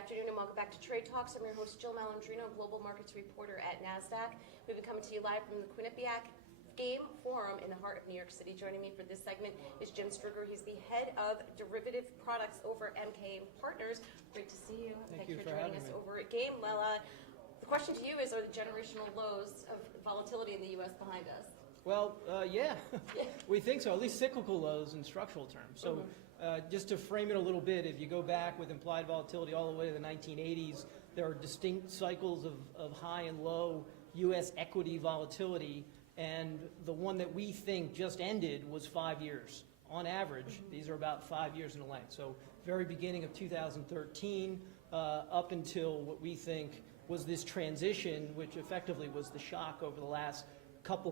afternoon and welcome back to Trade Talks. I'm your host, Jill Malandrino, Global Markets Reporter at Nasdaq. We've been coming to you live from the Quinnipiac G.A.M.E Forum in the heart of New York City. Joining me for this segment is Jim Strugger. He's the head of derivative products over at G.A.M.E Partners. Great to see you. Thank you for for joining us having me. over at G.A.M.E. Well, the question to you is, are the generational lows of volatility in the U.S. behind us? Well, yeah, we think so, at least cyclical lows in structural terms. So just to frame it a little bit, if you go back with implied volatility all the way to the 1980s, there are distinct cycles of high and low U.S. equity volatility, and the one that we think just ended was 5 years. On average, these are about 5 years in length. So very beginning of 2013 up until what we think was this transition, which effectively was the shock over the last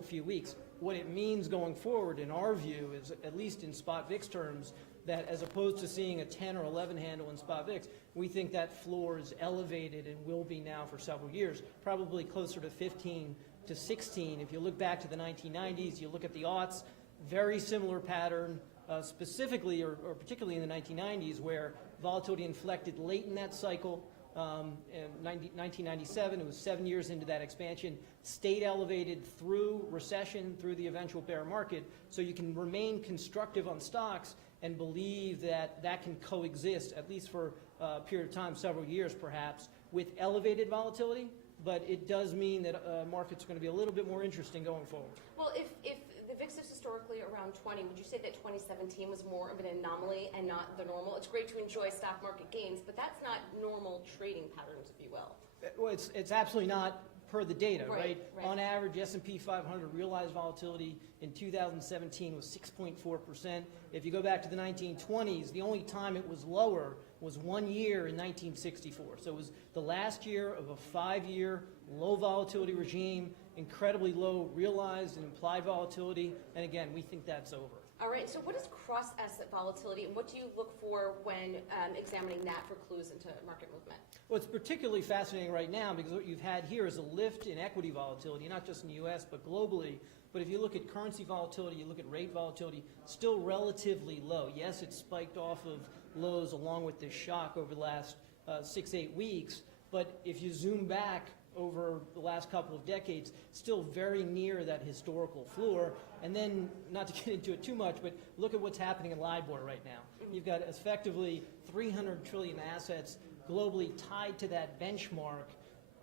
few weeks. What it means going forward, in our view, is, at least in spot VIX terms, that as opposed to seeing a 10 or 11 handle in spot VIX, we think that floor is elevated and will be now for several years, probably closer to 15 to 16. If you look back to the 1990s, you look at the aughts, very similar pattern, specifically or particularly in the 1990s, where volatility inflected late in that cycle. In 1997, it was 7 years into that expansion, stayed elevated through recession, through the eventual bear market, so you can remain constructive on stocks and believe that that can coexist, at least for a period of time, several years perhaps, with elevated volatility, but it does mean that markets are going to be a little bit more interesting going forward. Well, if the VIX is historically around 20, would you say that 2017 was more of an anomaly and not the normal? It's great to enjoy stock market gains, but that's not normal trading patterns, if you will. Well, it's absolutely not per the data, right? Right. On average, S&P 500 realized volatility in 2017 was 6.4%. If you go back to the 1920s, the only time it was lower was 1 year in 1964. So it was the last year of a 5-year low volatility regime, incredibly low realized and implied volatility, and again, we think that's over. All right, so what is cross-asset volatility, and what do you look for when examining that for clues into market movement? Well, it's particularly fascinating right now because what you've had here is a lift in equity volatility, not just in the U.S., but globally. But if you look at currency volatility, you look at rate volatility, still relatively low. Yes, it spiked off of lows along with this shock over the last 6-8 weeks, but if you zoom back over the last couple of decades, still very near that historical floor. And then, not to get into it too much, but look at what's happening in LIBOR right now. You've got effectively 300 trillion assets globally tied to that benchmark.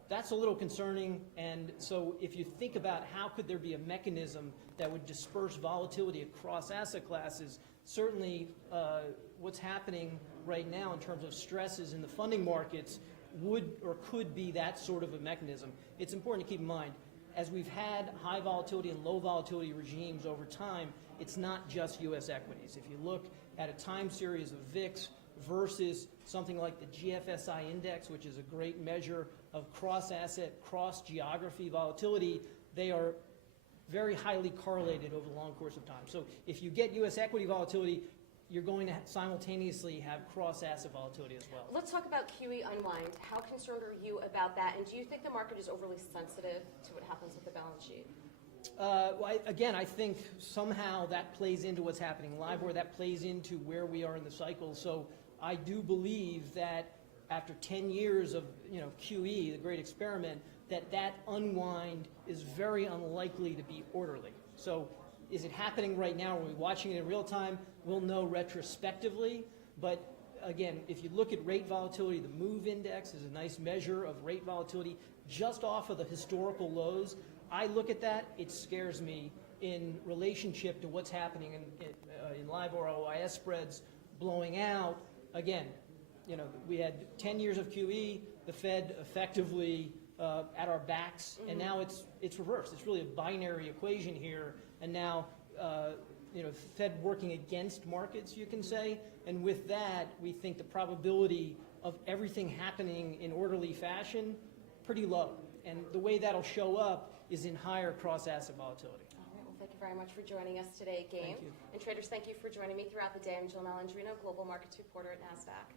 That's a little concerning, and so if you think about how could there be a mechanism that would disperse volatility across asset classes, certainly what's happening right now in terms of stresses in the funding markets would or could be that sort of a mechanism. It's important to keep in mind, as we've had high volatility and low volatility regimes over time, it's not just U.S. equities. If you look at a time series of VIX versus something like the GFSI index, which is a great measure of cross-asset, cross-geography volatility, they are very highly correlated over the long course of time. So if you get U.S. equity volatility, you're going to simultaneously have cross-asset volatility as well. Let's talk about QE unwind. How concerned are you about that, and do you think the market is overly sensitive to what happens with the balance sheet? Well, I think somehow that plays into what's happening in LIBOR, that plays into where we are in the cycle. So I do believe that after 10 years of QE, the great experiment, that unwind is very unlikely to be orderly. So is it happening right now? Are we watching it in real time? We'll know retrospectively. But again, if you look at rate volatility, the MOVE index is a nice measure of rate volatility just off of the historical lows. I look at that, it scares me in relationship to what's happening in LIBOR, OIS spreads blowing out. Again, we had 10 years of QE, the Fed effectively at our backs, and now it's reversed. It's really a binary equation here, and now Fed working against markets, you can say, and with that, we think the probability of everything happening in orderly fashion, pretty low. And the way that'll show up is in higher cross-asset volatility. All right, well, thank you very much for joining us today, G.A.M.E. Thank you. And traders, thank you for joining me throughout the day. I'm Jill Malandrino, Global Markets Reporter at Nasdaq.